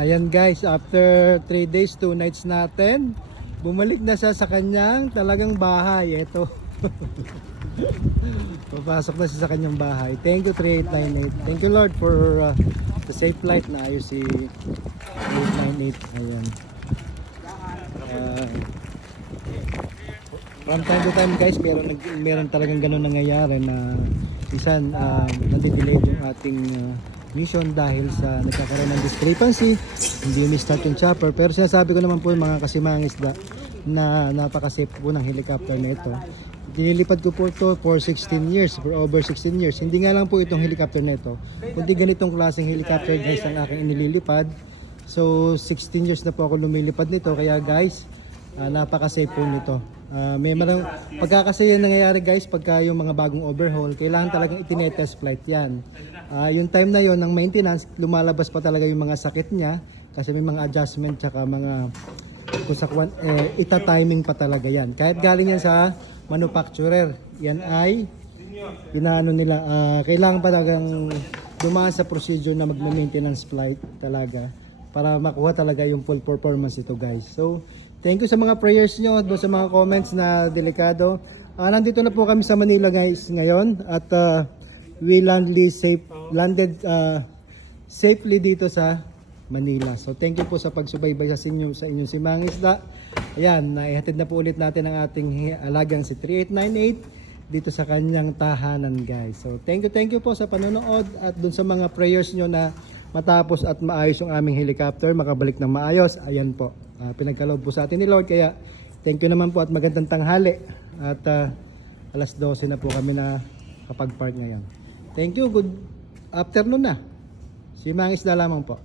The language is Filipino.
Ayan guys, after 3 days, 2 nights natin, bumalik na siya sa kanyang talagang bahay. Ito. Papasok na siya sa kanyang bahay. Thank you 3898. Thank you Lord for the safe flight na ayos si 3898. Ayan. From time to time guys, meron talagang ganun nangyayari na minsan nadidelay yung ating mission dahil sa nagkakaroon ng discrepancy, hindi ni-start yung chopper. Pero sinasabi ko naman po mga kasimangisda na napaka-safe po ng helicopter na ito. Dinilipad ko po ito for 16 years, for over 16 years. Hindi nga lang po itong helicopter na ito, kundi ganitong klaseng helicopter guys ang aking inililipad. So 16 years na po ako lumilipad nito, kaya guys, napaka-safe po nito. May marang pagkakasaya nangyayari guys pagka yung mga bagong overhaul, kailangan talagang itinetest flight yan. Yung time na yon ng maintenance, lumalabas pa talaga yung mga sakit niya kasi may mga adjustment tsaka mga kusakwan, ita-timing pa talaga yan. Kahit galing yan sa manufacturer, yan ay inaano nila, kailangan pa talagang dumaan sa procedure na mag-maintenance flight talaga para makuha talaga yung full performance ito guys. So thank you sa mga prayers nyo, doon sa mga comments na delikado. Nandito na po kami sa Manila guys ngayon at we landed safely dito sa Manila. So thank you po sa pagsubaybay sa inyong simangisda. Ayan, naihatid na po ulit natin ang ating alagang si 3898 dito sa kanyang tahanan guys. So thank you po sa panonood at doon sa mga prayers nyo na matapos at maayos yung aming helicopter, makabalik ng maayos. Ayan po. Pinagkaloob po sa atin ni Lord, kaya thank you naman po at magandang tanghali at alas 12 na po kami na kapag-park ngayon. Thank you, good afternoon na. Si Mangisda lamang po.